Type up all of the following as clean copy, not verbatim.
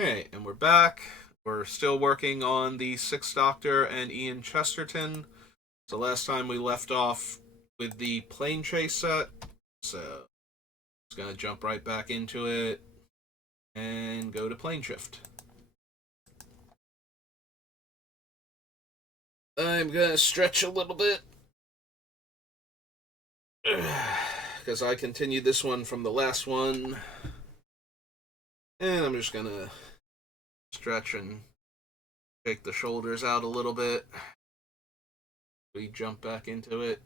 Okay, and we're back. We're still working on the Sixth Doctor and Ian Chesterton. So last time we left off with the plane chase set. So just gonna jump right back into it and go to plane shift. I'm gonna stretch a little bit because I continued this one from the last one, and I'm just gonna stretch and shake the shoulders out a little bit. We jump back into it.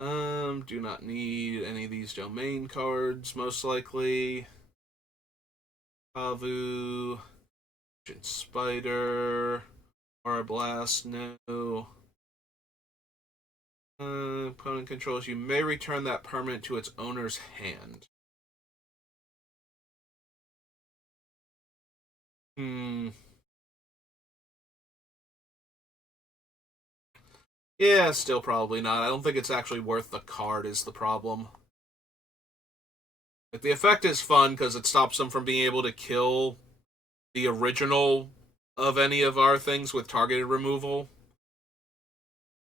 Do not need any of these domain cards, most likely. Pavu, Spider, Aura Blast, no. Opponent controls. You may return that permanent to its owner's hand. Hmm. Yeah, still probably not. I don't think it's actually worth the card is the problem. Like, the effect is fun because it stops them from being able to kill the original of any of our things with targeted removal,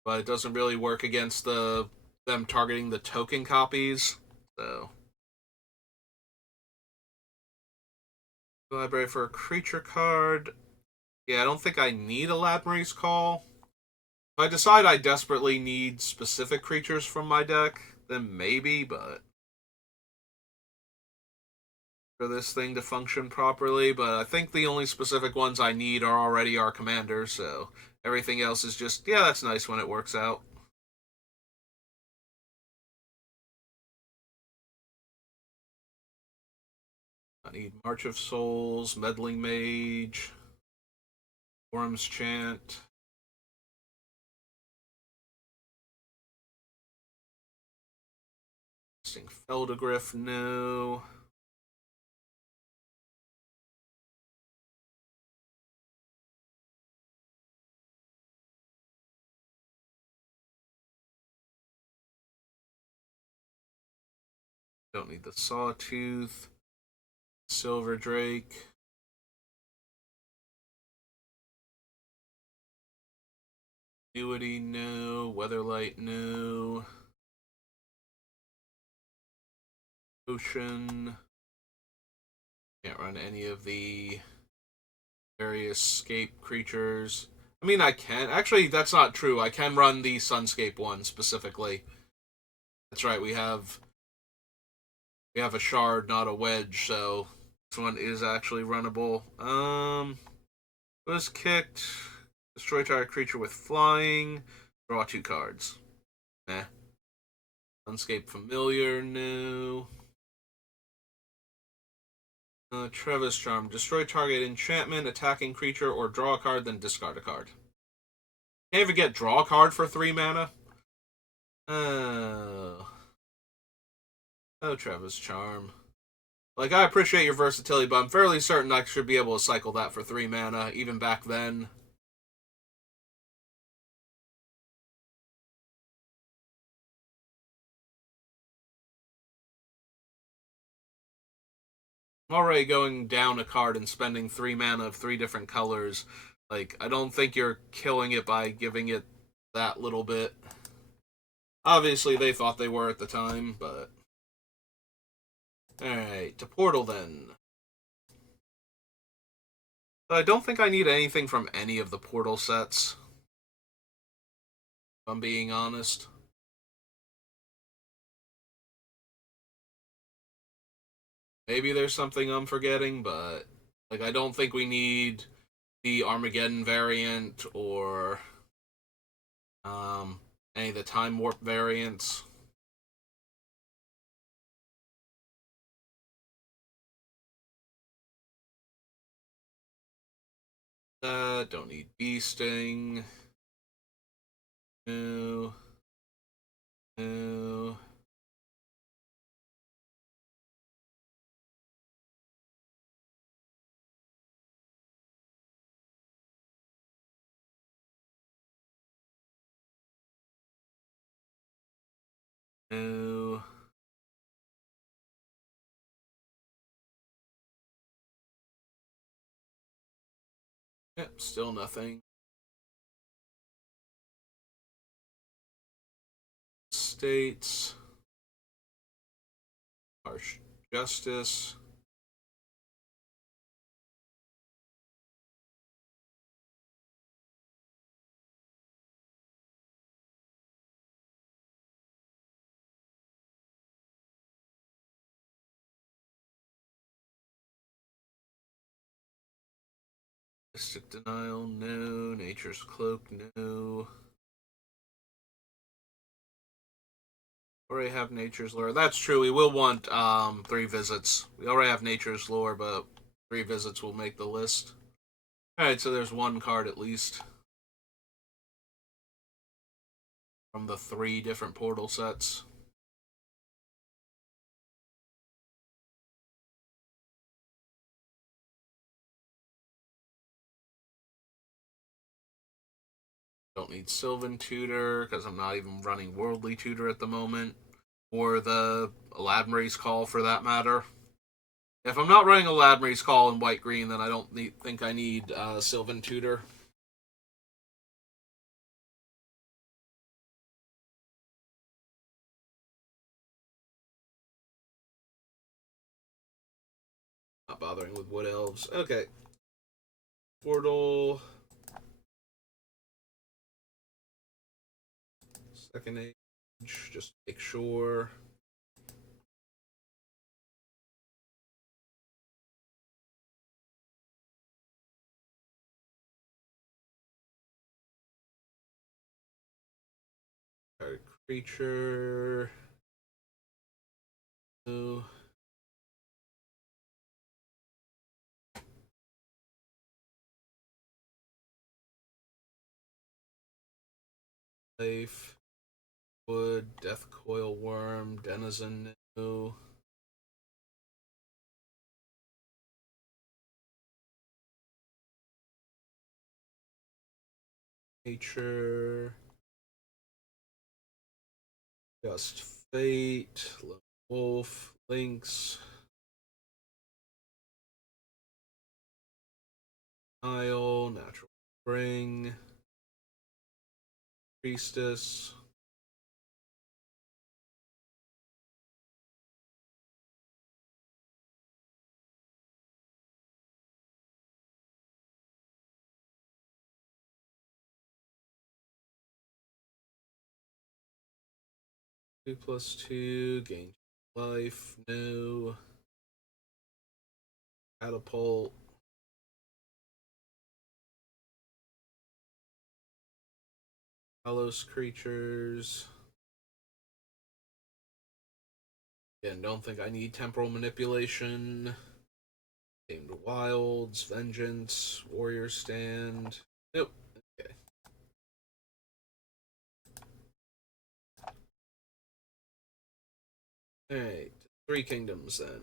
but it doesn't really work against them targeting the token copies. So library for a creature card. Yeah, I don't think I need a Ladmery's Call. If I decide I desperately need specific creatures from my deck, then maybe, but for this thing to function properly, but I think the only specific ones I need are already our commanders, so everything else is just, yeah, that's nice when it works out. I need March of Souls, Meddling Mage, Worm's Chant. Feldegriff, no. Don't need the Sawtooth. Silver Drake. Acuity, no. Weatherlight, no. Ocean. Can't run any of the various scape creatures. I mean, I can. Actually, that's not true. I can run the Sunscape one specifically. That's right. We have a shard, not a wedge, so this one is actually runnable. Was kicked. Destroy target creature with flying. Draw 2 cards. Eh. Sunscape familiar, no. Trevis Charm. Destroy target enchantment, attacking creature, or draw a card, then discard a card. Can't even get draw a card for 3 mana? Oh. Oh, Trevis Charm. Like, I appreciate your versatility, but I'm fairly certain I should be able to cycle that for 3 mana, even back then. I'm already going down a card and spending 3 mana of 3 different colors. Like, I don't think you're killing it by giving it that little bit. Obviously, they thought they were at the time, but. Alright, to Portal then. I don't think I need anything from any of the Portal sets, if I'm being honest. Maybe there's something I'm forgetting, but. Like, I don't think we need the Armageddon variant or any of the Time Warp variants. Don't need Beasting. No. No. No. Yep, still nothing. States. Harsh justice. Mystic denial, no. Nature's cloak, no. Already have nature's lore. That's true. We will want 3 visits. We already have nature's lore, but 3 visits will make the list. All right, so there's 1 card at least from the 3 different portal sets. Don't need Sylvan Tutor because I'm not even running Worldly Tutor at the moment, or the Aladmary's Call for that matter. If I'm not running Aladmary's Call in white green, then I don't think I need Sylvan Tutor. Not bothering with Wood Elves. Okay. Portal. Second age. Just make sure. Creature. No. Life. Wood. Death Coil Worm. Denizen. No. Nature. Just Fate. Lone Wolf. Lynx. Isle. Natural Spring. Priestess. Two plus two. Gain life. No. Catapult. Talos creatures. Again, don't think I need temporal manipulation. Tamed Wilds, Vengeance, Warrior Stand. Nope. Okay. Alright. 3 kingdoms then.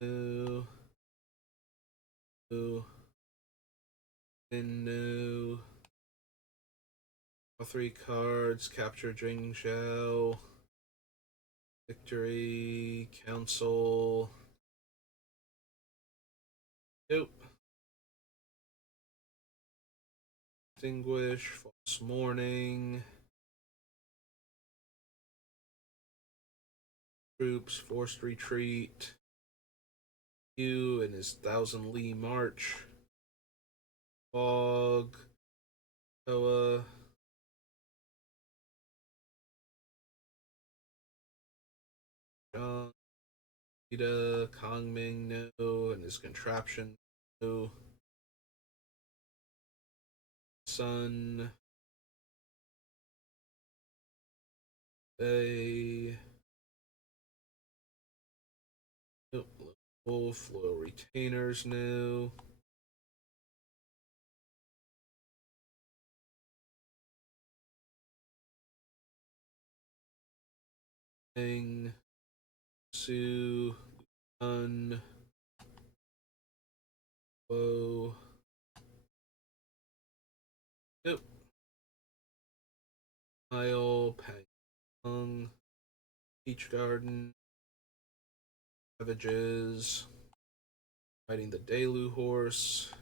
No. No. And no. Draw 3 cards. Capture Jing Zhao. Victory. Council. Nope. Extinguish. False Morning. Troops. Forced Retreat. Hugh and his 1,000 Li March. Fog. Toa. John. Ida. Kongming. No. And his contraption. No. Sun. Bay. Nope. Wolf. Loyal Retainers. No. Thing. Sue. Un. Whoa. Yep. Isle. Pang. Peach Garden. Savages. Riding the Delu horse.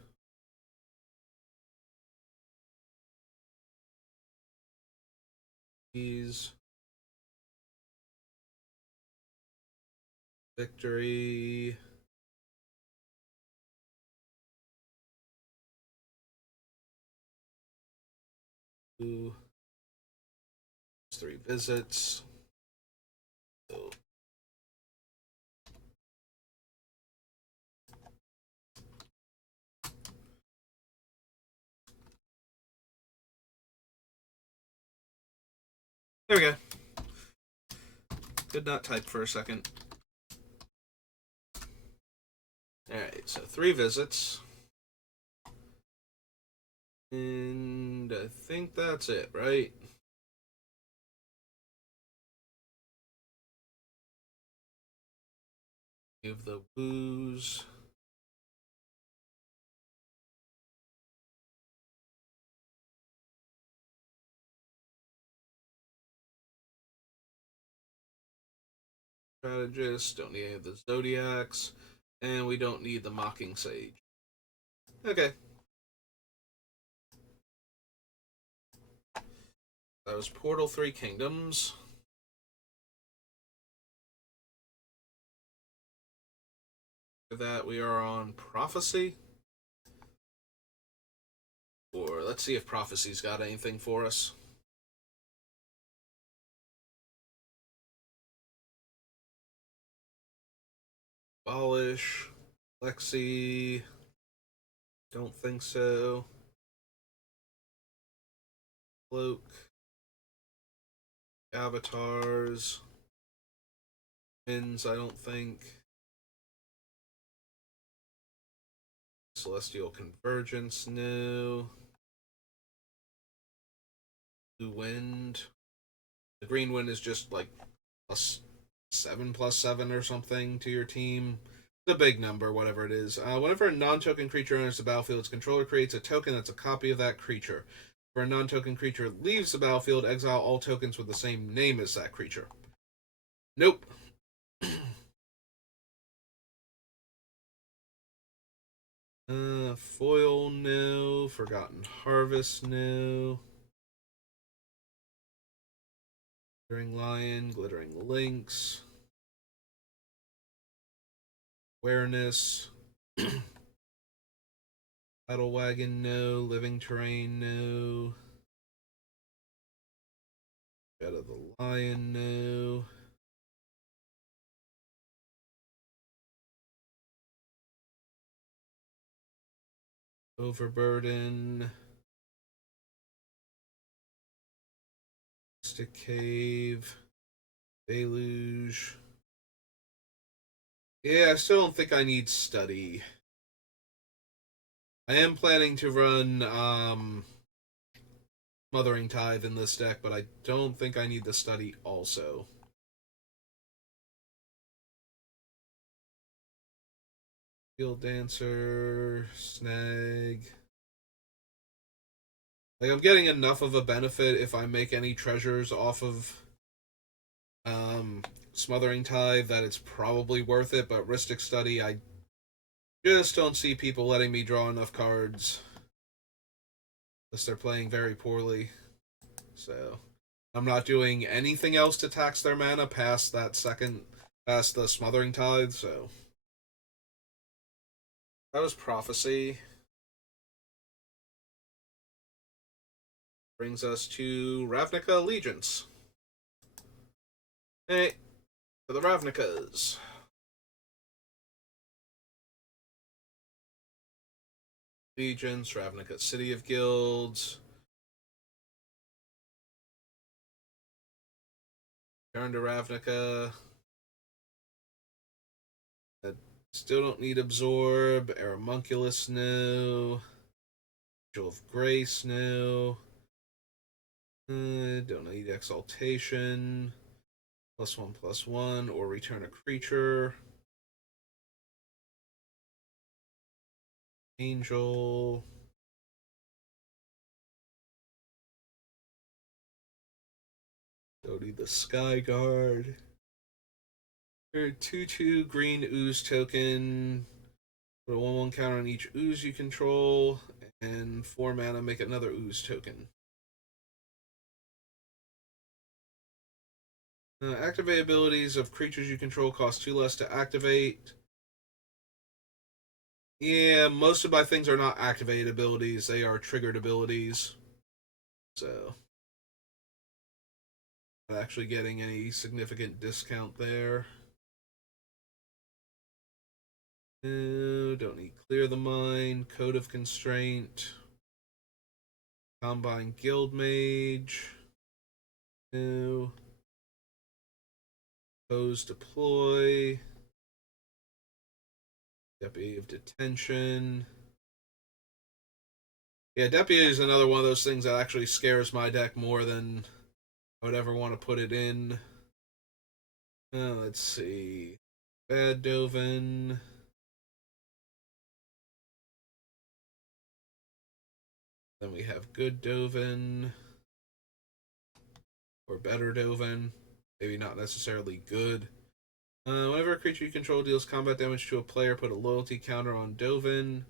These. Victory. Ooh. 3 visits. So. There we go. Could not type for a second. Alright, so 3 visits. And I think that's it, right? Give the woos. Strategist, don't need any of the Zodiacs. And we don't need the Mocking Sage. Okay. That was Portal 3 Kingdoms. After that, we are on Prophecy. Or let's see if Prophecy's got anything for us. Abolish. Lexi. Don't think so. Cloak. Avatars. Winds, I don't think. Celestial Convergence, no. Blue Wind. The Green Wind is just like +7/+7 or something to your team. The big number, whatever it is. Whenever a non-token creature enters the battlefield, its controller creates a token that's a copy of that creature. If a non-token creature leaves the battlefield, exile all tokens with the same name as that creature. Nope. Foil, no. Forgotten Harvest, no. Glittering Lion, Glittering Lynx. Awareness. Battle Wagon, no. Living Terrain, no. Bed of the Lion, no. Overburden. Mystic Cave. Deluge. Yeah, I still don't think I need Study. I am planning to run Smothering Tithe in this deck, but I don't think I need the Study also. Field Dancer, Snag. Like, I'm getting enough of a benefit if I make any treasures off of Smothering Tithe that it's probably worth it, but Rhystic Study, I just don't see people letting me draw enough cards. Unless they're playing very poorly. So, I'm not doing anything else to tax their mana past past the Smothering Tithe, so. That was Prophecy. Brings us to Ravnica Allegiance. Hey, for the Ravnicas. Allegiance, Ravnica City of Guilds. Turn to Ravnica. Still don't need Absorb. Aramunculus, no. Angel of Grace, no. Don't need Exaltation. +1/+1, or return a creature. Angel. Don't need the Sky Guard. 2/2 green ooze token. Put a 1/1 counter on each ooze you control. And 4 mana, make another ooze token. Activate abilities of creatures you control cost 2 less to activate. Yeah, most of my things are not activated abilities, they are triggered abilities. So, not actually getting any significant discount there. No, don't need Clear the Mind, Code of Constraint, Combine Guild Mage. No. Pose Deploy. Deputy of Detention. Yeah, Deputy is another one of those things that actually scares my deck more than I would ever want to put it in. Let's see. Bad Dovin. Then we have Good Dovin. Or Better Dovin. Maybe not necessarily good. Whenever a creature you control deals combat damage to a player, put a loyalty counter on Dovin.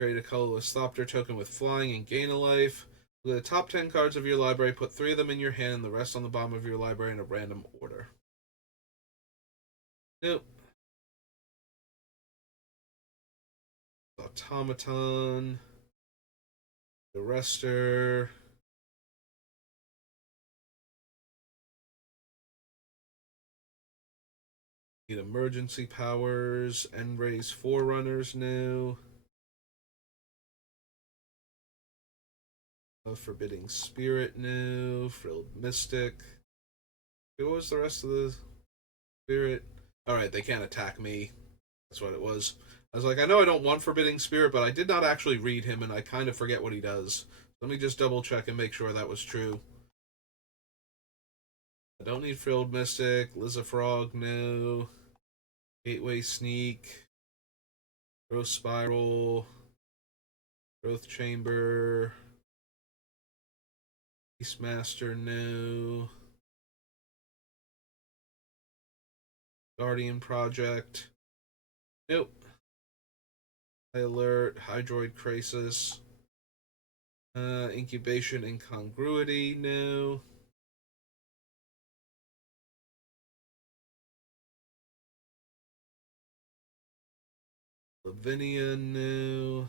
Create a colorless Thopter token with flying and gain a life. Look at the top 10 cards of your library, put 3 of them in your hand, and the rest on the bottom of your library in a random order. Nope. Automaton. Arrestor. Need emergency powers. End-raise Forerunners new. Forbidding Spirit new. Frilled Mystic. What was the rest of the Spirit? Alright, they can't attack me. That's what it was. I was like, I know I don't want Forbidding Spirit, but I did not actually read him, and I kind of forget what he does. Let me just double check and make sure that was true. I don't need Frilled Mystic. Lizafrog, no. Gateway Sneak. Growth Spiral. Growth Chamber. Beastmaster, no. Guardian Project. Nope. High Alert. Hydroid Crisis. Incubation Incongruity, no. Lavinia, no.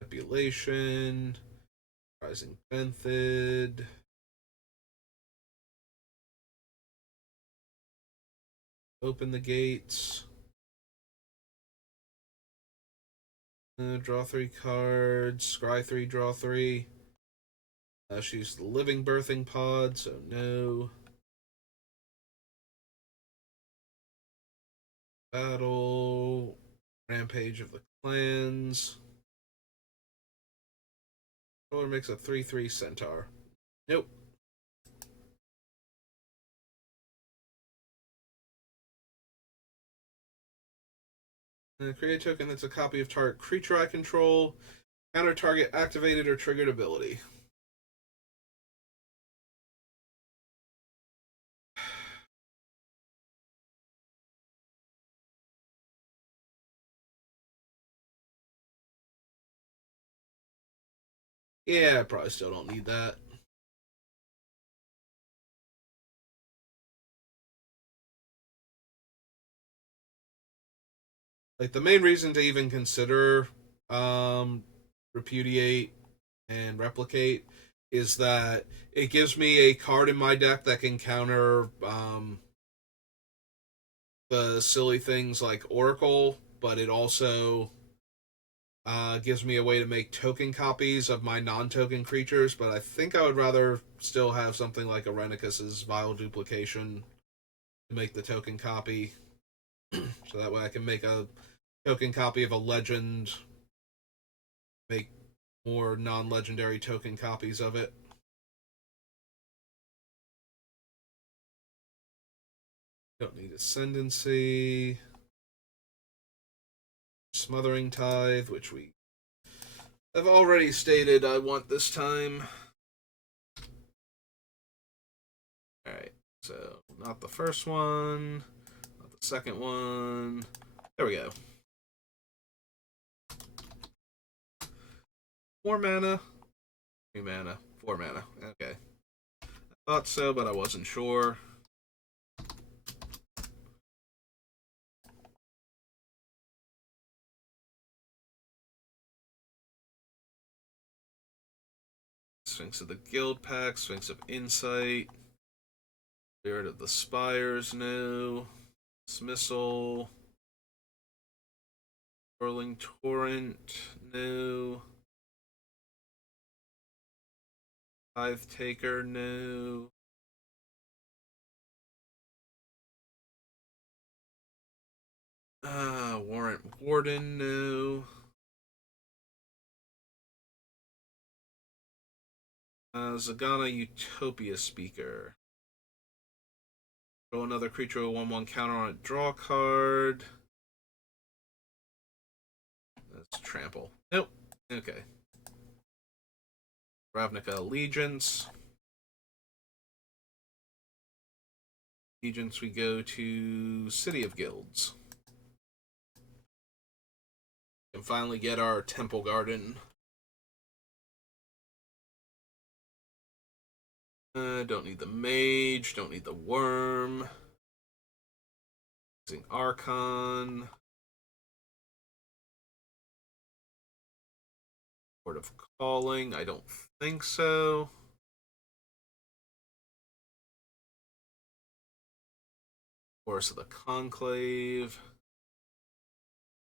Manipulation. Rising Benthid. Open the Gates. Draw 3 cards. Scry 3, draw 3. She's the Living Birthing Pod, so no. Battle. Rampage of the Clans. Color makes a 3/3 Centaur. Nope. Create a token that's a copy of target creature I control. Counter target activated or triggered ability. Yeah, I probably still don't need that. Like, the main reason to even consider repudiate and replicate is that it gives me a card in my deck that can counter the silly things like Oracle, but it also gives me a way to make token copies of my non-token creatures. But I think I would rather still have something like Arenicus's Vile Duplication to make the token copy, so that way I can make a token copy of a legend, make more non-legendary token copies of it. Don't need Ascendancy. Smothering Tithe, which we have already stated I want this time. Alright, so not the first one, not the second one. There we go. 4 mana. 3 mana. 4 mana. Okay. I thought so, but I wasn't sure. Sphinx of the Guild Pack, Sphinx of Insight, Spirit of the Spires, no. Dismissal, Whirling Torrent, no. Tithe Taker, no. Warrant Warden, no. Zagana Utopia Speaker. Draw another creature with 1/1 counter on it. Draw a card. That's trample. Nope. Okay. Ravnica Allegiance. Allegiance, we go to City of Guilds. And finally get our Temple Garden. Don't need the Mage. Don't need the Worm. Using Archon. Word of Calling. I don't think so. Force of the Conclave.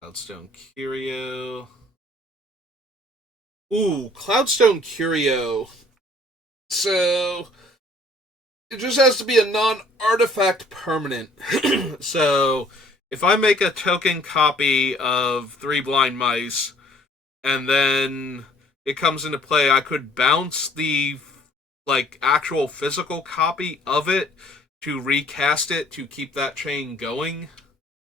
Cloudstone Curio. Ooh, Cloudstone Curio. So, it just has to be a non-artifact permanent. So, if I make a token copy of 3 Blind Mice, and then it comes into play, I could bounce the, actual physical copy of it to recast it to keep that chain going.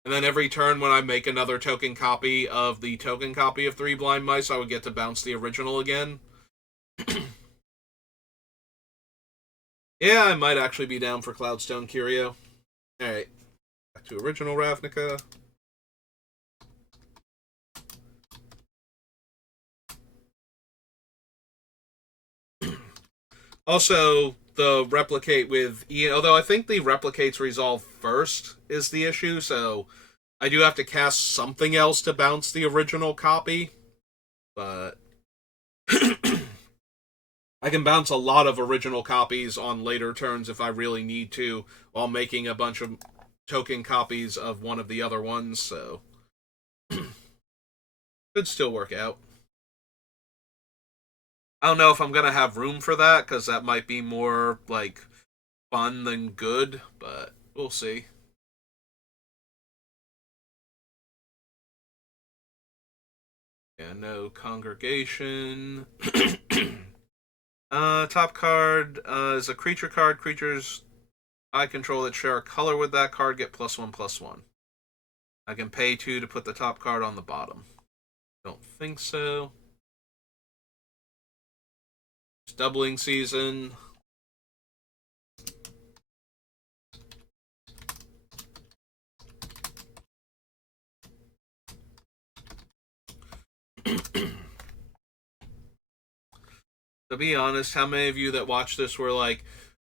And then every turn when I make another token copy of the token copy of 3 Blind Mice, I would get to bounce the original again. Yeah, I might actually be down for Cloudstone Curio. Alright. Back to original Ravnica. Also, the replicate with Ian, although I think the replicates resolve first is the issue, so I do have to cast something else to bounce the original copy. But I can bounce a lot of original copies on later turns if I really need to, while making a bunch of token copies of one of the other ones, so could still work out. I don't know if I'm gonna have room for that, because that might be more fun than good, but we'll see. Yeah, no congregation. Top card is a creature card. Creatures I control that share a color with that card get +1/+1. I can pay 2 to put the top card on the bottom. Don't think so. It's doubling season. To be honest, how many of you that watched this were like,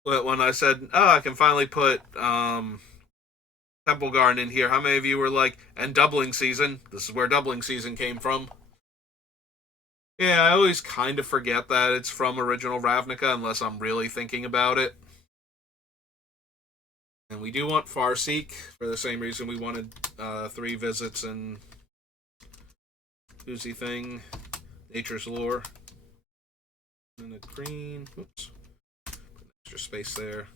when I said, "Oh, I can finally put Temple Garden in here"? How many of you were like, "And doubling season"? This is where doubling season came from. Yeah, I always kind of forget that it's from original Ravnica unless I'm really thinking about it. And we do want Farseek for the same reason we wanted 3 visits and Oozy Thing, Nature's Lore. And a green. Oops. Put extra space there.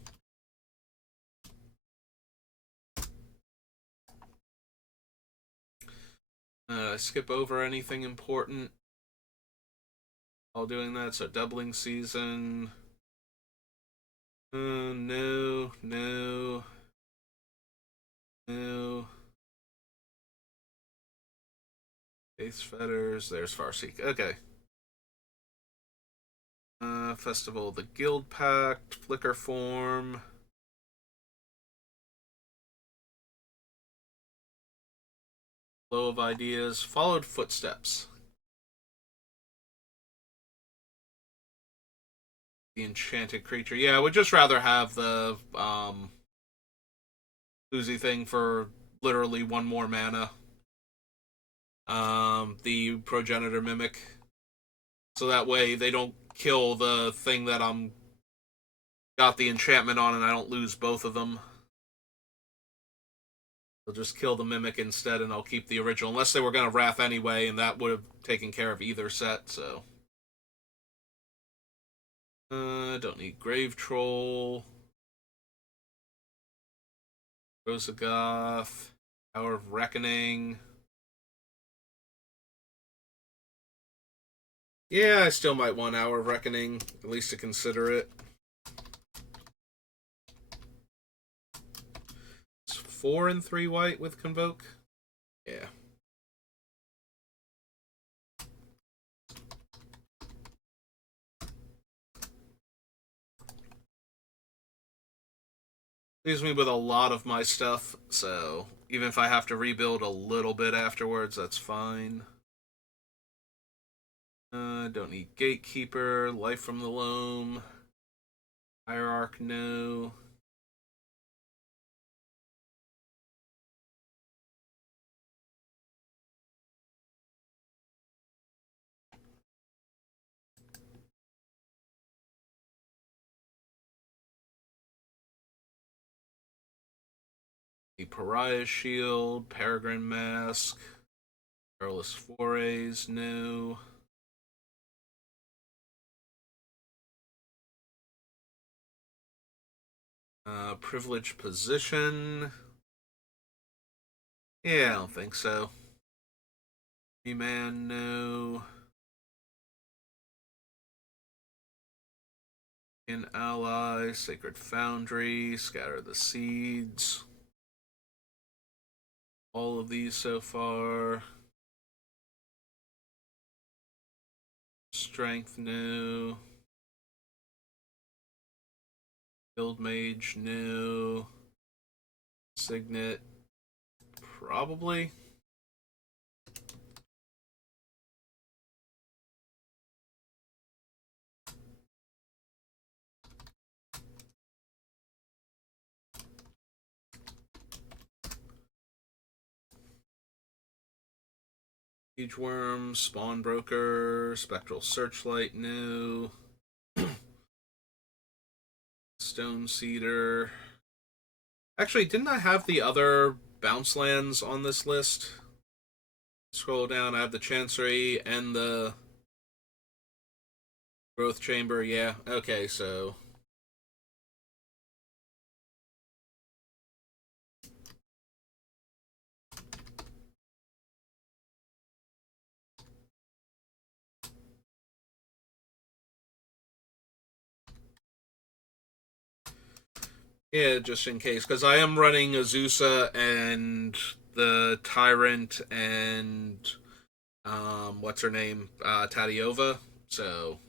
Skip over anything important while doing that. So doubling season. No, no. No. Ace Fetters. There's Farseek. Okay. Festival of the Guild Pact. Flicker Form. Flow of Ideas. Followed Footsteps. The Enchanted Creature. Yeah, I would just rather have the Uzi thing for literally one more mana. The Progenitor Mimic. So that way they don't kill the thing that I'm got the enchantment on and I don't lose both of them. They'll just kill the Mimic instead and I'll keep the original. Unless they were going to Wrath anyway, and that would have taken care of either set, so. Don't need Grave Troll. Rosagoth. Hour of Reckoning. Yeah, I still might want Hour of Reckoning, at least to consider it. It's 4 and 3 white with Convoke. Yeah. Leaves me with a lot of my stuff, so even if I have to rebuild a little bit afterwards, that's fine. Don't need Gatekeeper, Life from the Loam, Hierarch, no. The Pariah Shield, Peregrine Mask, Perilous Forays, no. Privileged Position. Yeah, I don't think so. E-Man, no. In Ally, Sacred Foundry, Scatter the Seeds. All of these so far. Strength, no. Guild Mage, no. Signet, probably. Siege Worm, Spawn Broker, Spectral Searchlight, no. Stone Cedar. Actually, didn't I have the other bounce lands on this list? Scroll down, I have the Chancery and the Growth Chamber, yeah. Okay, so. Yeah, just in case, because I am running Azusa and the Tyrant and what's her name, Tadiova. So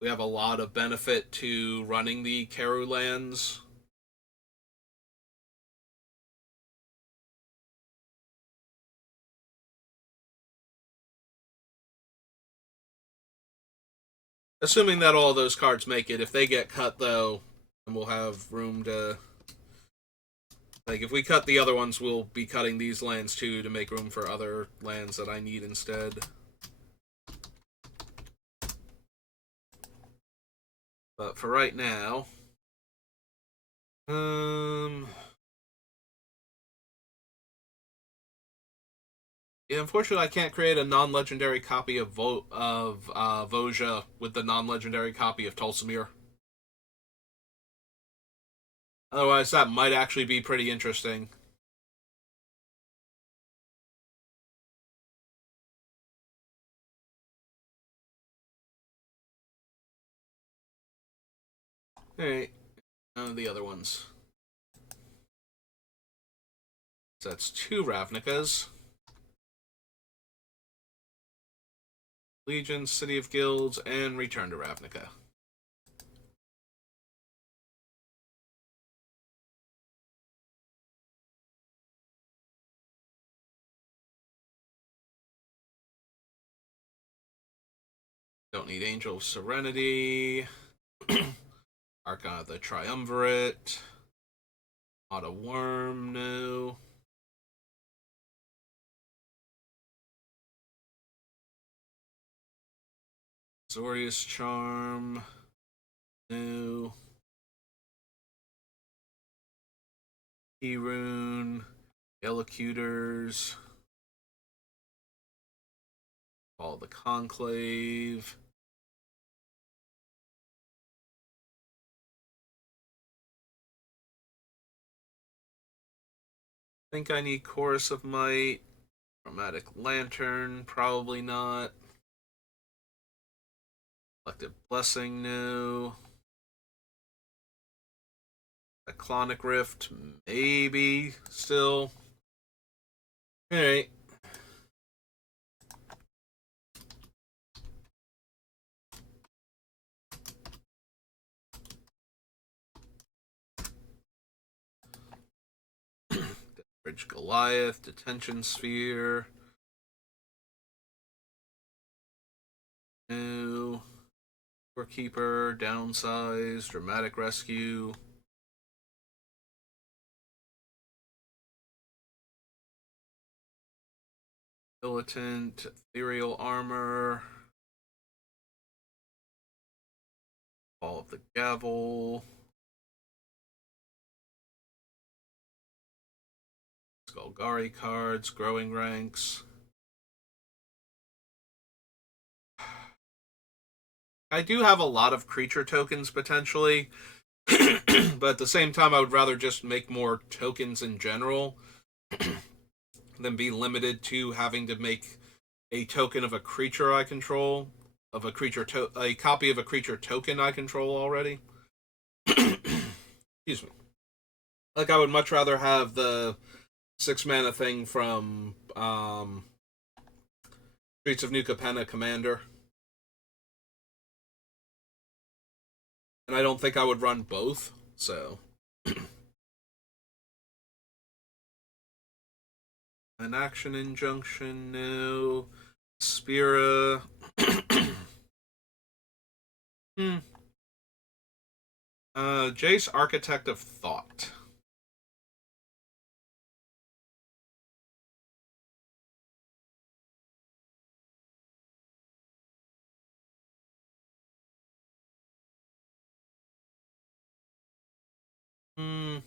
we have a lot of benefit to running the Karu lands. Assuming that all those cards make it. If they get cut, though, then we'll have room to. Like, if we cut the other ones, we'll be cutting these lands too to make room for other lands that I need instead. But for right now. Yeah, unfortunately, I can't create a non-legendary copy of Voja with the non-legendary copy of Tulsimir. Otherwise, that might actually be pretty interesting. All right, the other ones. So that's 2 Ravnicas. Legion, City of Guilds, and Return to Ravnica. Don't need Angel of Serenity. Archon of the Triumvirate. Not a Worm, no. Zorius Charm, no. Rune, Yellowcuters. All the Conclave. Think I need Chorus of Might. Chromatic Lantern, probably not. Collective Blessing, no. Cyclonic Rift, maybe still. Alright. Bridge Goliath, Detention Sphere. No. Doorkeeper, Downsize, Dramatic Rescue. Militant, Ethereal Armor. Fall of the Gavel. Skullgari cards, Growing Ranks. I do have a lot of creature tokens potentially, but at the same time, I would rather just make more tokens in general than be limited to having to make a token of a creature I control, of a a copy of a creature token I control already. Excuse me. Like I would much rather have the 6 mana thing from Streets of New Capenna Commander. And I don't think I would run both, so. An Action Injunction, no. Spira. Jace, Architect of Thought. Hmm.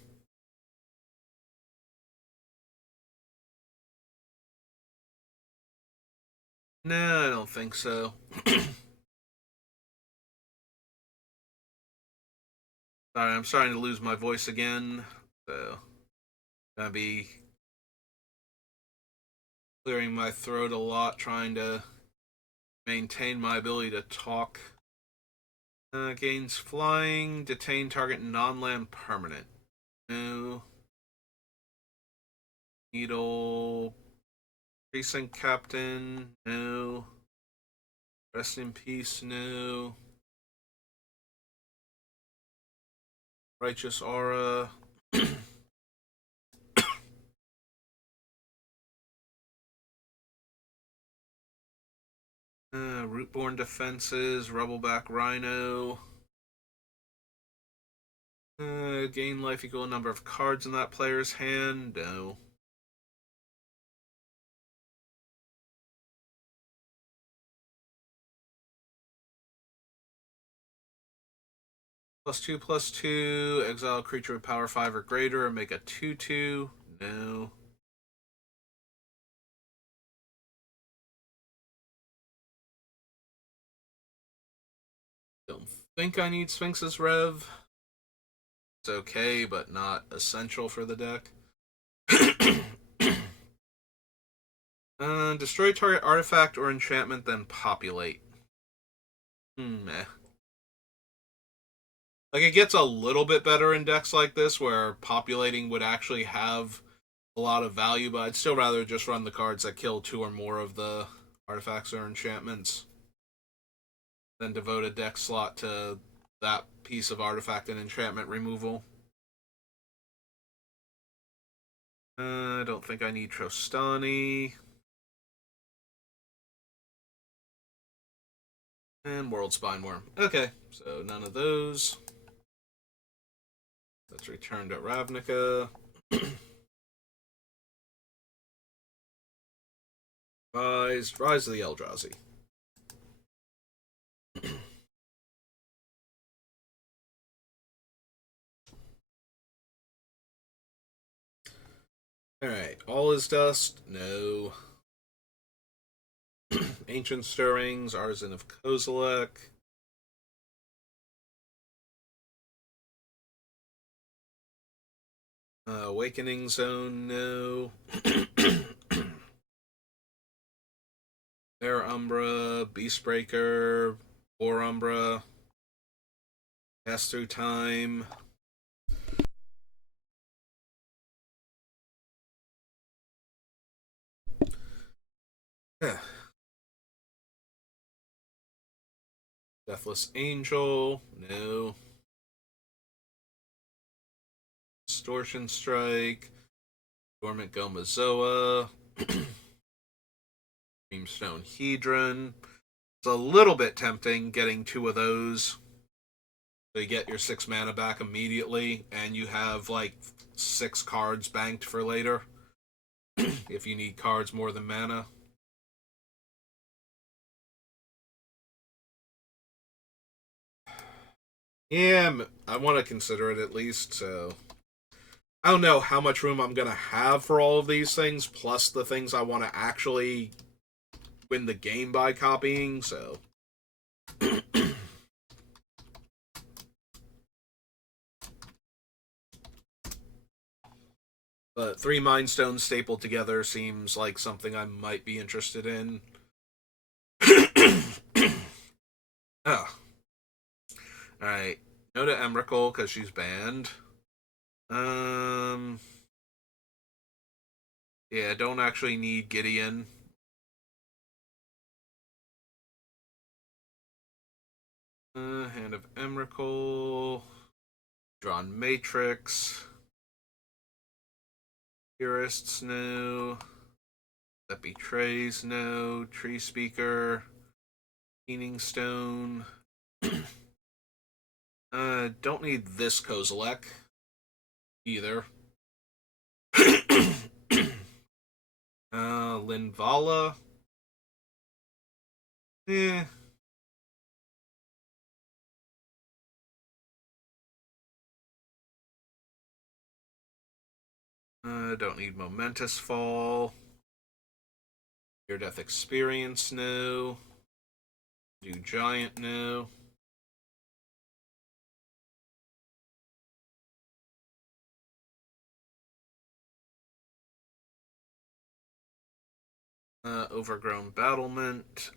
No, I don't think so. Sorry, I'm starting to lose my voice again, so gonna be clearing my throat a lot, trying to maintain my ability to talk. Gains flying, detain target non-land permanent. No. Needle, precinct captain, no. Rest in peace, no. Righteous aura. Rootborn defenses, Rubbleback Rhino. Gain life equal number of cards in that player's hand. No. +2/+2. Exile a creature with power 5 or greater and make a 2/2. No. Don't think I need Sphinx's Rev. It's okay, but not essential for the deck. Destroy target artifact or enchantment, then populate. Meh. Like, it gets a little bit better in decks like this, where populating would actually have a lot of value, but I'd still rather just run the cards that kill 2 or more of the artifacts or enchantments than devote a deck slot to that piece of artifact and enchantment removal. I don't think I need Trostani. And World Spineworm. Okay, so none of those. Let's return to Ravnica. Rise of the Eldrazi. Alright, All is Dust? No. Ancient Stirrings, Artisan of Kozilek. Awakening Zone, no. Air Umbra, Beastbreaker, War Umbra, Pass Through Time. Deathless Angel, no. Distortion Strike, Dormant Gomazoa, Dreamstone Hedron. It's a little bit tempting getting 2 of those. So you get your 6 mana back immediately, and you have like 6 cards banked for later. If you need cards more than mana. Yeah, I want to consider it at least, so I don't know how much room I'm going to have for all of these things, plus the things I want to actually win the game by copying, so. But 3 Mind Stones stapled together seems like something I might be interested in. Oh. Alright. No to Emrakul because she's banned. Yeah, don't actually need Gideon. Hand of Emrakul. Drawn Matrix. Purists, no. That Betrays, no. Tree Speaker. Keening Stone. Don't need this Kozilek either. Linvala. Eh. Don't need Momentous Fall. Your Death Experience, no. Do Giant, no. Overgrown Battlement.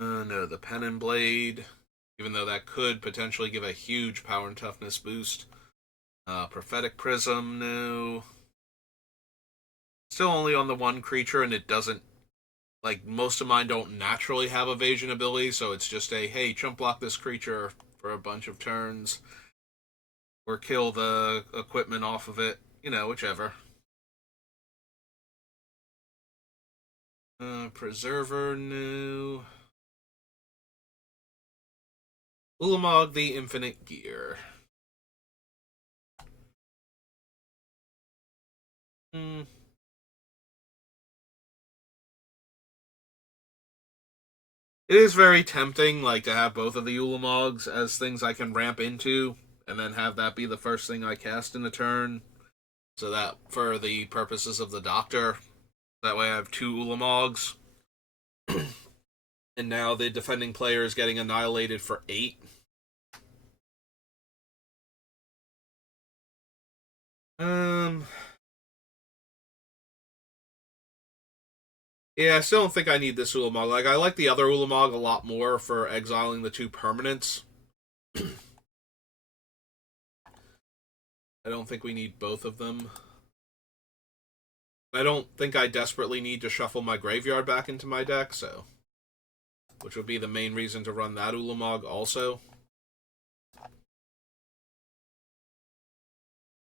No, the Pen and Blade. Even though that could potentially give a huge power and toughness boost. Prophetic Prism, no. Still only on the 1 creature, and it doesn't. Like, most of mine don't naturally have evasion ability, so it's just a, hey, chump block this creature for a bunch of turns. Or kill the equipment off of it. You know, whichever. Preserver, no. Ulamog the Infinite Gear. It is very tempting, like, to have both of the Ulamogs as things I can ramp into, and then have that be the first thing I cast in a turn. So that, for the purposes of the Doctor, that way I have 2 Ulamogs. And now the defending player is getting annihilated for 8. Yeah, I still don't think I need this Ulamog. Like, I like the other Ulamog a lot more for exiling the 2 permanents. I don't think we need both of them. I don't think I desperately need to shuffle my graveyard back into my deck, so... Which would be the main reason to run that Ulamog also.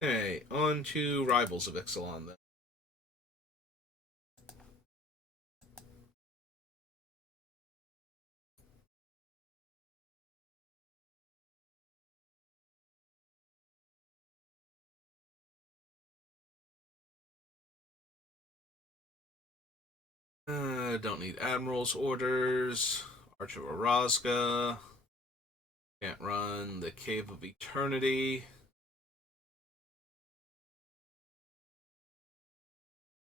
Okay, on to Rivals of Ixalan then. Don't need Admiral's Orders. Arch of Orazga. Can't run the Cave of Eternity.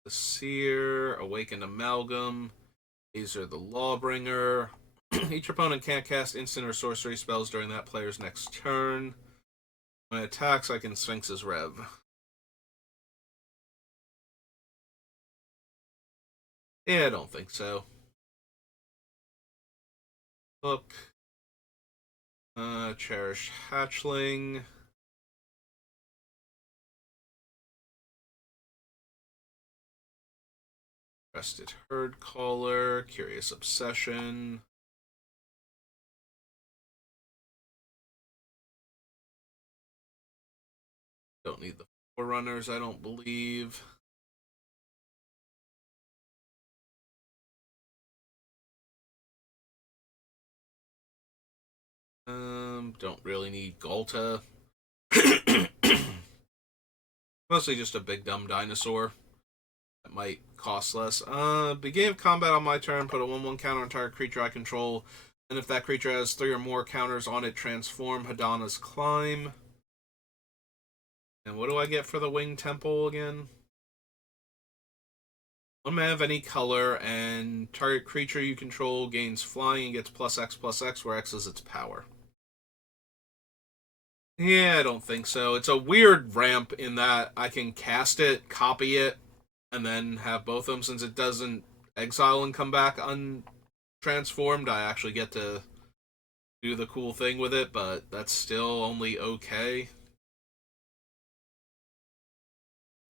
The Seer. Awakened Amalgam. Azer the Lawbringer. Each opponent can't cast instant or sorcery spells during that player's next turn. When it attacks, I can Sphinx's Rev. Yeah, I don't think so. Hook. Cherished Hatchling. Rested Herd Caller. Curious Obsession. Don't need the Forerunners, I don't believe. Don't really need Galta. Mostly just a big dumb dinosaur. That might cost less. Beginning of combat on my turn, put a 1/1 counter on target creature I control. And if that creature has 3 or more counters on it, transform Hadana's Climb. And what do I get for the Winged Temple again? 1 mana of any color, and target creature you control gains flying and gets +X/+X, where X is its power. Yeah, I don't think so. It's a weird ramp in that I can cast it, copy it, and then have both of them. Since it doesn't exile and come back untransformed, I actually get to do the cool thing with it, but that's still only okay.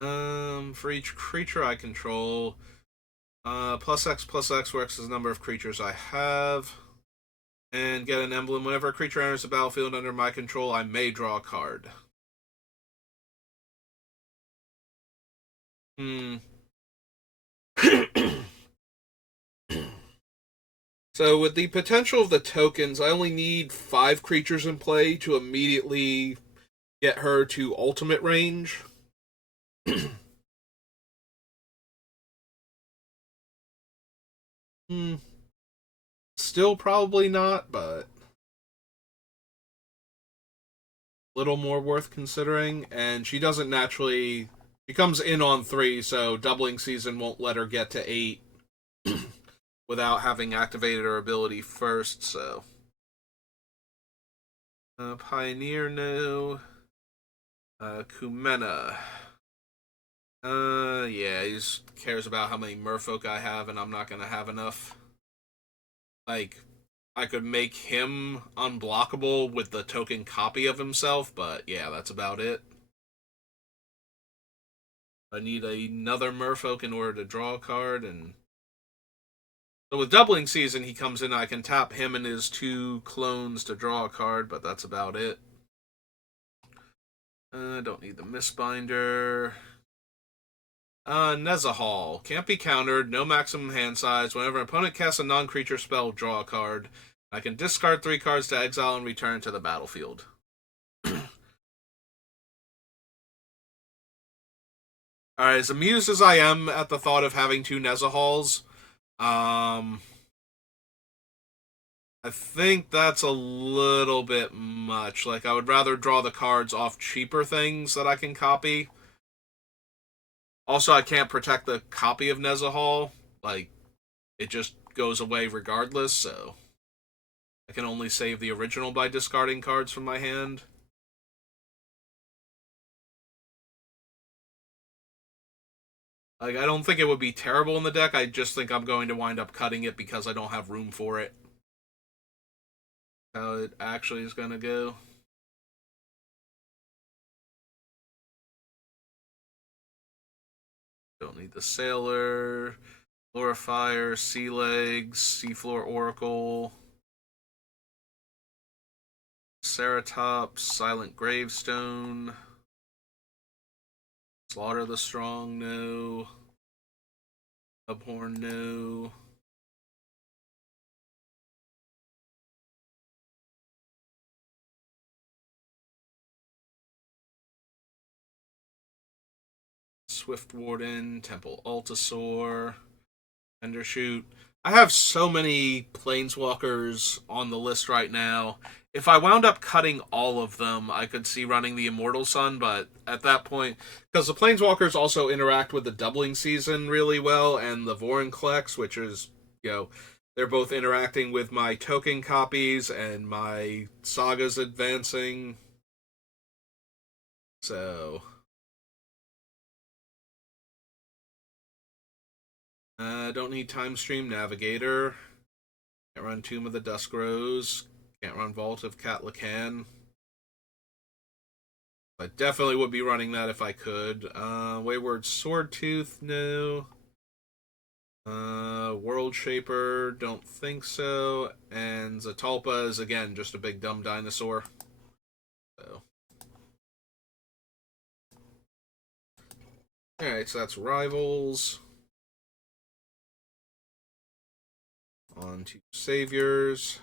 For each creature I control, +X/+X, where X is the number of creatures I have. And get an emblem. Whenever a creature enters the battlefield under my control, I may draw a card. So with the potential of the tokens, I only need 5 creatures in play to immediately get her to ultimate range. Still probably not, but a little more worth considering. And she doesn't naturally... She comes in on 3, so doubling season won't let her get to 8 without having activated her ability first, so... Pioneer no. Kumena. Yeah, he just cares about how many merfolk I have, and I'm not gonna have enough. Like, I could make him unblockable with the token copy of himself, but yeah, that's about it. I need another merfolk in order to draw a card, and so with doubling season, he comes in, I can tap him and his 2 clones to draw a card, but that's about it. Don't need the Mistbinder. Nezahal. Can't be countered, no maximum hand size. Whenever an opponent casts a non-creature spell, draw a card. I can discard 3 cards to exile and return to the battlefield. Alright, as amused as I am at the thought of having 2 Nezahals, I think that's a little bit much. Like, I would rather draw the cards off cheaper things that I can copy. Also, I can't protect the copy of Nezahal. Like, it just goes away regardless, so I can only save the original by discarding cards from my hand. Like, I don't think it would be terrible in the deck. I just think I'm going to wind up cutting it because I don't have room for it. How it actually is going to go. Don't need the Sailor, Glorifier, Sea Legs, Seafloor Oracle, Ceratops, Silent Gravestone, Slaughter the Strong, no. Abhorn, no. Swift Warden, Temple Altasaur, Endershoot. I have so many Planeswalkers on the list right now. If I wound up cutting all of them, I could see running the Immortal Sun, but at that point, because the Planeswalkers also interact with the Doubling Season really well, and the Vorinclex, which is, you know, they're both interacting with my token copies and my sagas advancing. So, don't need Time Stream Navigator. Can't run Tomb of the Dusk Rose. Can't run Vault of Catlacan. I definitely would be running that if I could. Wayward Swordtooth, no. World Shaper, don't think so. And Zatalpa is again just a big dumb dinosaur. So. Alright, so that's Rivals. On to Saviors.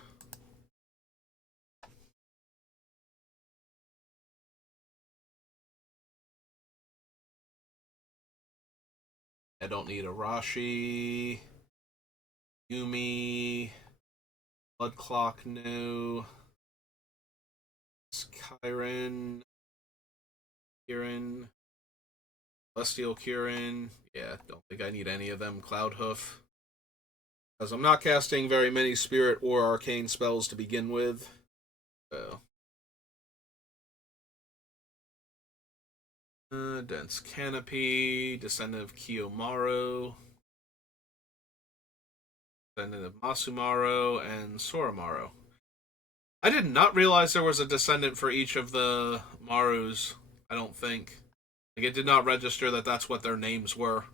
I don't need Arashi. Yumi. Blood Clock, no. Kyren. Kirin. Celestial Kirin. Yeah, don't think I need any of them. Cloudhoof. Because I'm not casting very many Spirit or Arcane spells to begin with. So. Dense Canopy. Descendant of Kiyomaru. Descendant of Masumaro. And Soramaru. I did not realize there was a descendant for each of the Marus. I don't think. Like, it did not register that that's what their names were.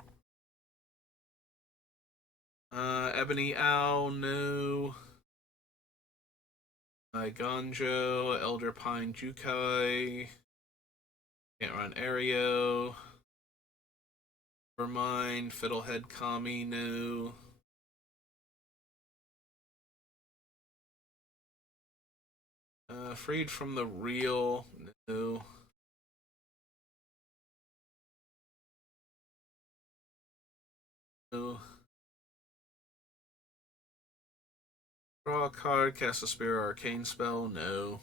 Ebony Owl, no. Iganjo, Elder Pine Jukai. Can't run Aereo. Nevermind, Fiddlehead Kami, no. Freed from the Real, no. No. Draw a card, cast a Spirit Arcane spell, no.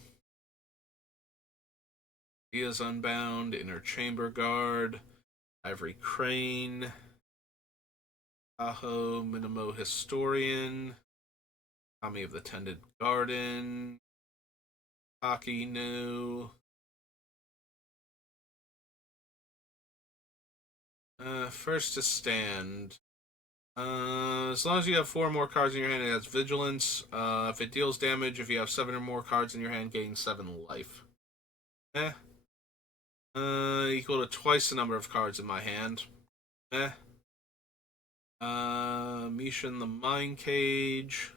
Dia's Unbound, Inner Chamber Guard, Ivory Crane, Tahoe, Minimo Historian, Kami of the Tended Garden, Taki, no. First to stand. As long as you have 4 more cards in your hand, it has Vigilance. If it deals damage, if you have 7 or more cards in your hand, gain 7 life. Eh. Equal to twice the number of cards in my hand. Eh. Mishan the Mind Cage.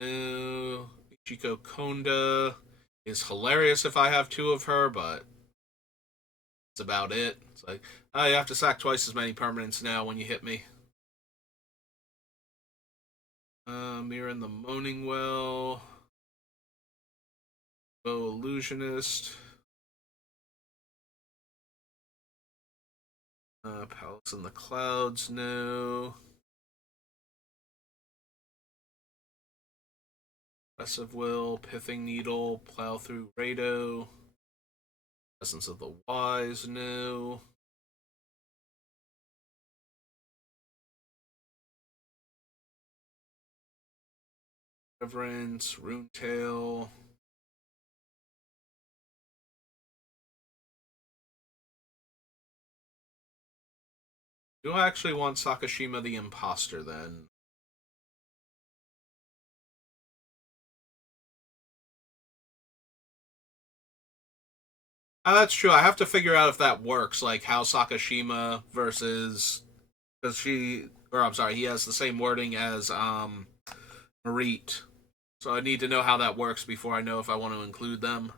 No. Ichiko Konda is hilarious if I have 2 of her, but that's about it. It's like, oh, you have to sack twice as many permanents now when you hit me. Mirren the Moaning Well. Bow Illusionist. Palace in the Clouds, no. Aggressive Will, Pithing Needle, Plow Through Rado. Essence of the Wise, no. Reverence, Runetail. Do I actually want Sakashima the Imposter then? That's true. I have to figure out if that works, like how Sakashima versus because she or I'm sorry, he has the same wording as Marit. So I need to know how that works before I know if I want to include them.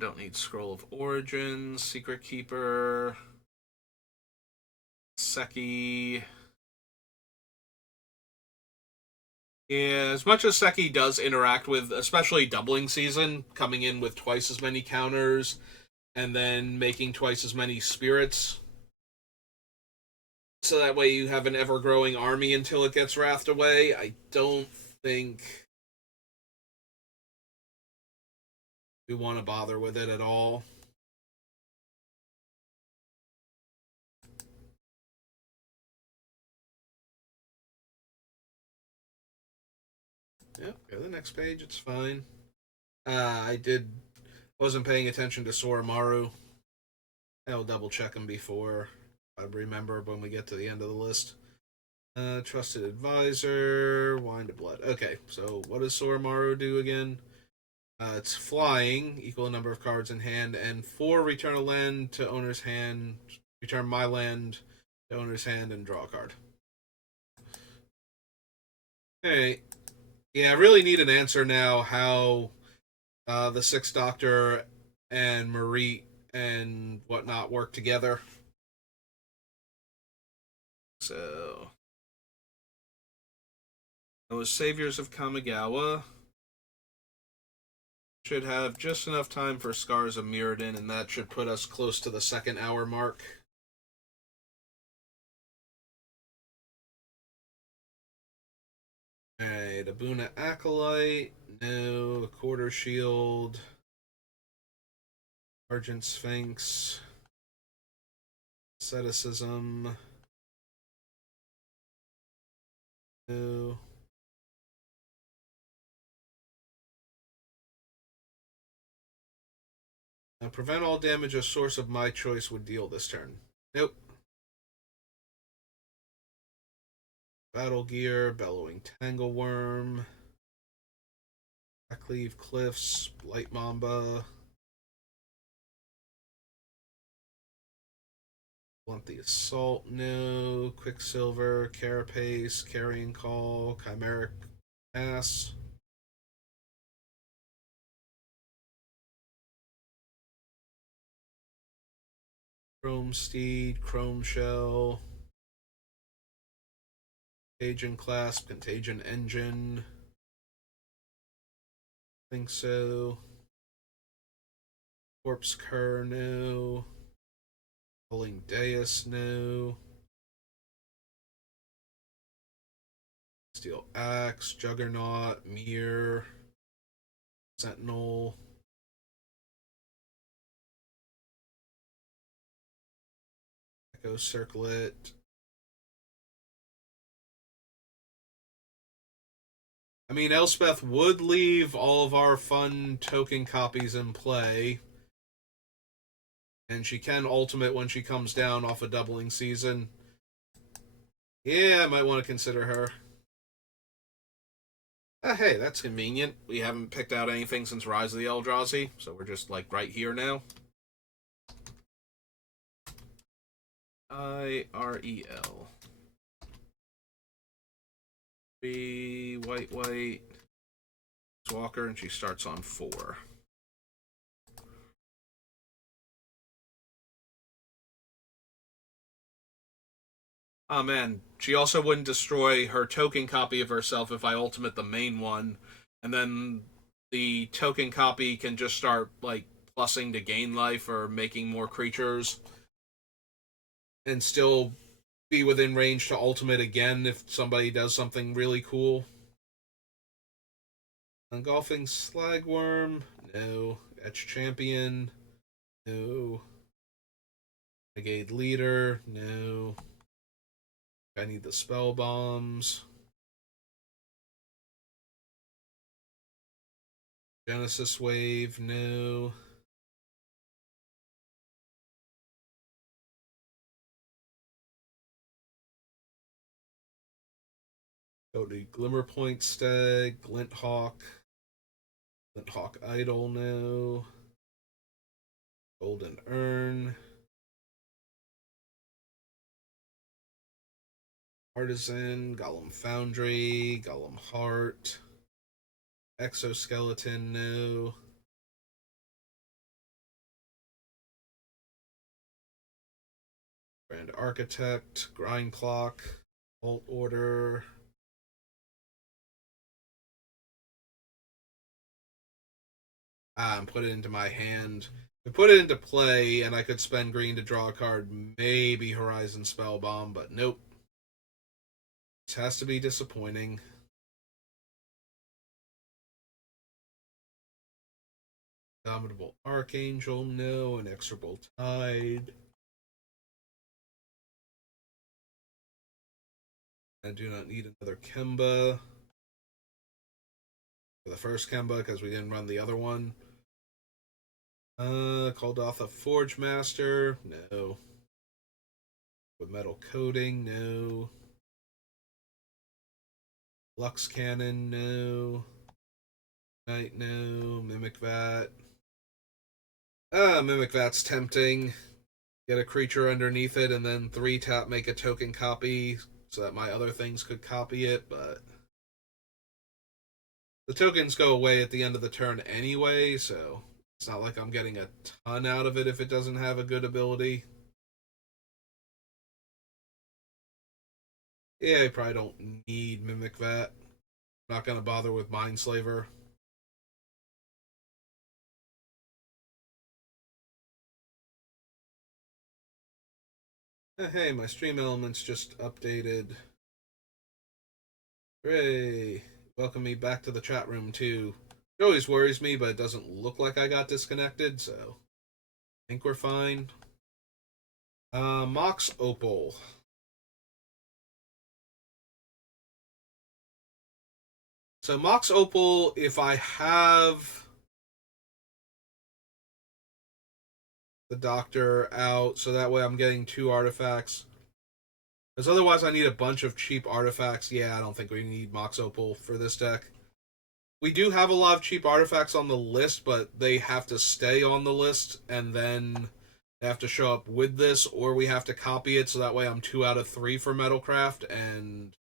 Don't need Scroll of Origins, Secret Keeper, Seki. Yeah, as much as Seki does interact with, especially doubling season, coming in with twice as many counters and then making twice as many spirits, so that way you have an ever growing army until it gets wrathed away. I don't think we want to bother with it at all. Yep, go to the next page. It's fine. I wasn't paying attention to Soromaru. I'll double check him before I remember when we get to the end of the list. Trusted advisor, wine to blood. Okay, so what does Soromaru do again? It's flying, equal number of cards in hand, and 4 return a land to owner's hand, return my land to owner's hand, and draw a card. Hey, yeah, I really need an answer now how the Sixth Doctor and Marie and whatnot work together. So, those Saviors of Kamigawa should have just enough time for Scars of Mirrodin, and that should put us close to the second hour mark. Alright, Abuna Acolyte, no. Quarter Shield, Argent Sphinx, Asceticism, no. Now, prevent all damage a source of my choice would deal this turn. Nope. Battle Gear, Bellowing Tangleworm, Blackleaf Cliffs, Light Mamba, Blunt the Assault, no. Quicksilver, Carapace, Carrying Call, Chimeric Pass. Chrome Steed, Chrome Shell, Contagion Clasp, Contagion Engine. Think so. Corpse Cur, no. Pulling Deus, no. Steel Axe, Juggernaut, Mirror, Sentinel, Echo Circlet. I mean, Elspeth would leave all of our fun token copies in play. And she can ultimate when she comes down off a doubling season. Yeah, I might want to consider her. Hey, that's convenient. We haven't picked out anything since Rise of the Eldrazi, so we're just like right here now. IREL. 3 white white. Walker, and she starts on 4. Oh man, she also wouldn't destroy her token copy of herself if I ultimate the main one, and then the token copy can just start like plussing to gain life or making more creatures, and still be within range to ultimate again if somebody does something really cool. Engulfing Slagworm, no. Etch Champion, no. Negate Leader, no. I need the spell bombs. Genesis Wave, no. Don't need Glimmer Point Stag, Glint Hawk Idol, no. Golden Urn. Artisan, Golem Foundry, Golem Heart. Exoskeleton, no. Grand Architect, Grind Clock, Vault Order. And put it into my hand. To put it into play, and I could spend green to draw a card, maybe Horizon Spellbomb, but nope. This has to be disappointing. Dominable Archangel, no. Inexorable Tide. I do not need another Kemba for the first Kemba because we didn't run the other one. Called off a Forge Master, no. With metal coating, no. Lux Cannon, no. Knight, no. Mimic Vat. Mimic Vat's tempting. Get a creature underneath it and then 3-tap, make a token copy so that my other things could copy it, but the tokens go away at the end of the turn anyway, so it's not like I'm getting a ton out of it if it doesn't have a good ability. Yeah, I probably don't need Mimic Vat. I'm not going to bother with Mindslaver. Hey, my stream elements just updated. Hooray! Welcome me back to the chat room, too. It always worries me, but it doesn't look like I got disconnected, so I think we're fine. Mox Opal. So Mox Opal, if I have the Doctor out, so that way I'm getting 2 artifacts. Because otherwise I need a bunch of cheap artifacts. Yeah, I don't think we need Mox Opal for this deck. We do have a lot of cheap artifacts on the list, but they have to stay on the list, and then they have to show up with this, or we have to copy it, so that way I'm 2 out of 3 for Metalcraft, and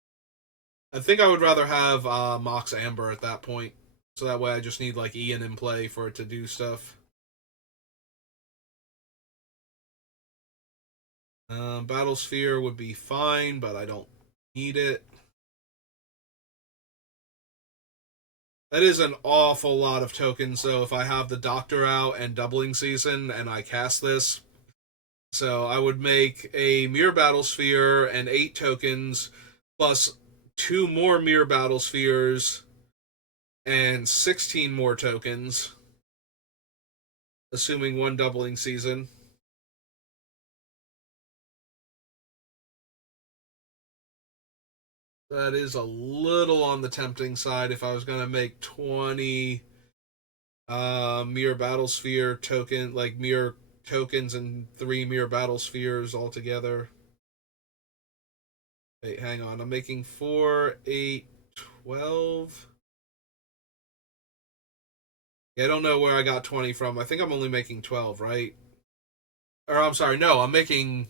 I think I would rather have Mox Amber at that point, so that way I just need like Ian in play for it to do stuff. Battlesphere would be fine, but I don't need it. That is an awful lot of tokens, though, if I have the Doctor out and Doubling Season and I cast this. So I would make a Mirror Battlesphere and 8 tokens, plus 2 more Mirror Battlespheres and 16 more tokens, assuming 1 Doubling Season. That is a little on the tempting side if I was going to make 20 Mirror Battlesphere token, like Mirror tokens and 3 Mirror Battlespheres altogether. Wait, hang on. I'm making 4, 8, 12. Yeah, I don't know where I got 20 from. I think I'm only making 12, right? Or I'm sorry, no, I'm making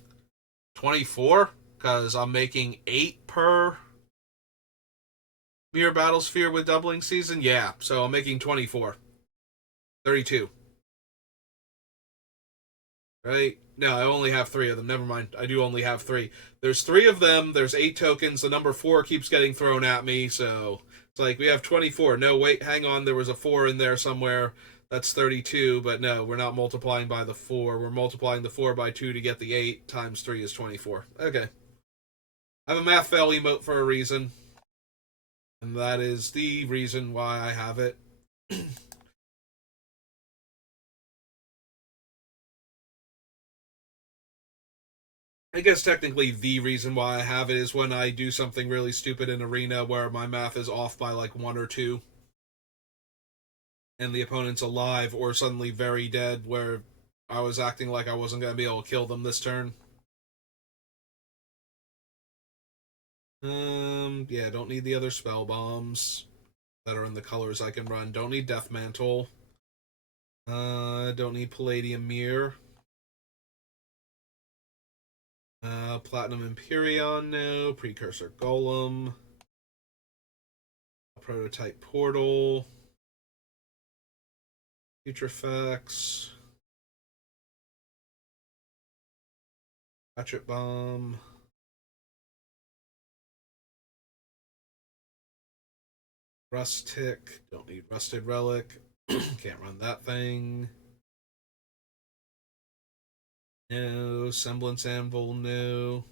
24 because I'm making 8 per Mirror Battlesphere with Doubling Season. Yeah, so I'm making 24. 32. Right? No, I only have 3 of them. Never mind. I do only have 3. There's 3 of them. There's 8 tokens. The number 4 keeps getting thrown at me, so it's like we have 24. No, wait, hang on. There was a 4 in there somewhere. That's 32, but no, we're not multiplying by the 4. We're multiplying the 4 by 2 to get the 8 times 3 is 24. Okay. I have a math fail emote for a reason, and that is the reason why I have it. I guess technically the reason why I have it is when I do something really stupid in Arena where my math is off by like 1 or 2 and the opponent's alive or suddenly very dead where I was acting like I wasn't going to be able to kill them this turn. Yeah, don't need the other spell bombs that are in the colors I can run. Don't need Death Mantle. Don't need Palladium Mirror. Platinum Empyrean, no. Precursor Golem. Prototype Portal. Futurefacts. Hatchet Bomb. Rustic. Don't need Rusted Relic. Can't run that thing. No. Semblance Anvil, no.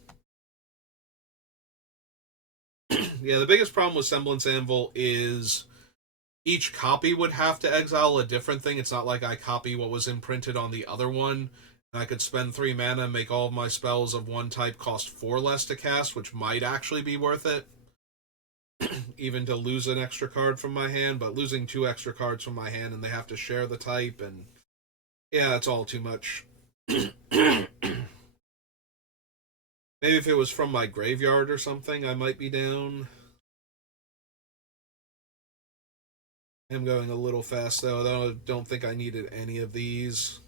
Yeah, the biggest problem with Semblance Anvil is each copy would have to exile a different thing. It's not like I copy what was imprinted on the other one. And I could spend 3 mana and make all of my spells of one type cost 4 less to cast, which might actually be worth it. Even to lose an extra card from my hand, but losing 2 extra cards from my hand and they have to share the type, and yeah, it's all too much. Maybe if it was from my graveyard or something, I might be down. I'm going a little fast though. I don't think I needed any of these.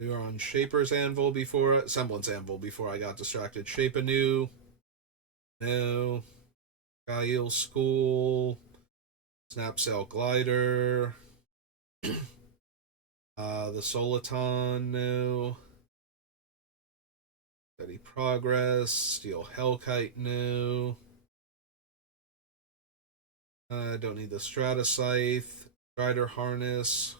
We were on Shaper's Anvil before, Semblance Anvil before I got distracted. Shape Anew. No. Gael School. Snapsail Glider. The Soliton, no. Steady Progress. Steel Hellkite, no. I don't need the Stratascythe. Strider Harness.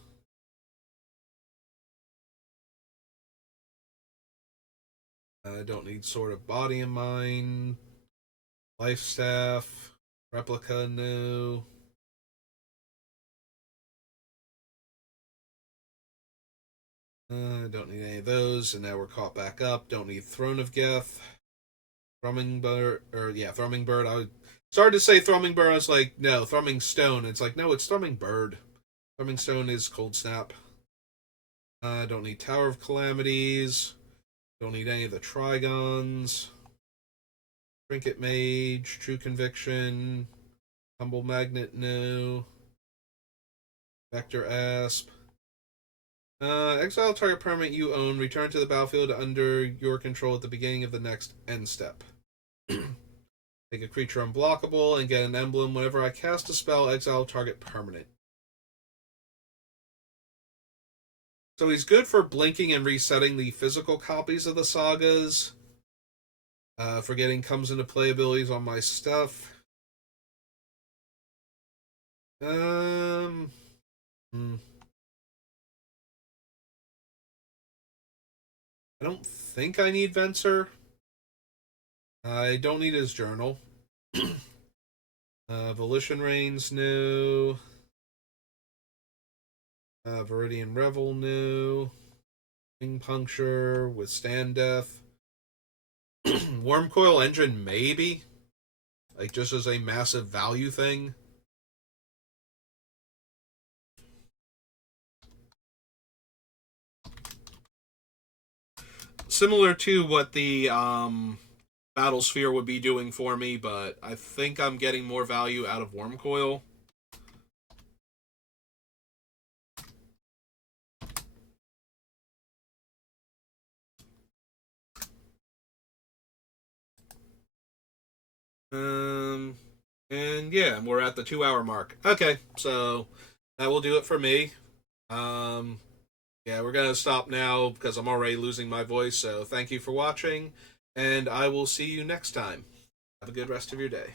I don't need Sword of Body and Mind. Life Staff. Replica, no. I don't need any of those, and now we're caught back up. Don't need Throne of Geth. Thrumming Bird, Thrumming Bird. I started to say Thrumming Bird, I was like, no, Thrumming Stone. It's like, no, it's Thrumming Bird. Thrumming Stone is Cold Snap. Don't need Tower of Calamities. Don't need any of the Trigons. Trinket Mage, True Conviction, Humble Magnet, no. Vector Asp. Exile target permanent you own. Return to the battlefield under your control at the beginning of the next end step. Make a creature unblockable and get an emblem. Whenever I cast a spell, exile target permanent. So he's good for blinking and resetting the physical copies of the sagas. Forgetting comes into play abilities on my stuff. I don't think I need Venser. I don't need his journal. Volition Reigns, no. Viridian Revel, no. Wing Puncture, Withstand Death. Wormcoil Engine, maybe. Like, just as a massive value thing. Similar to what the Battlesphere would be doing for me, but I think I'm getting more value out of Wormcoil. And yeah, we're at the 2 hour mark. Okay, so that will do it for me. Yeah, we're gonna stop now because I'm already losing my voice. So thank you for watching, and I will see you next time. Have a good rest of your day.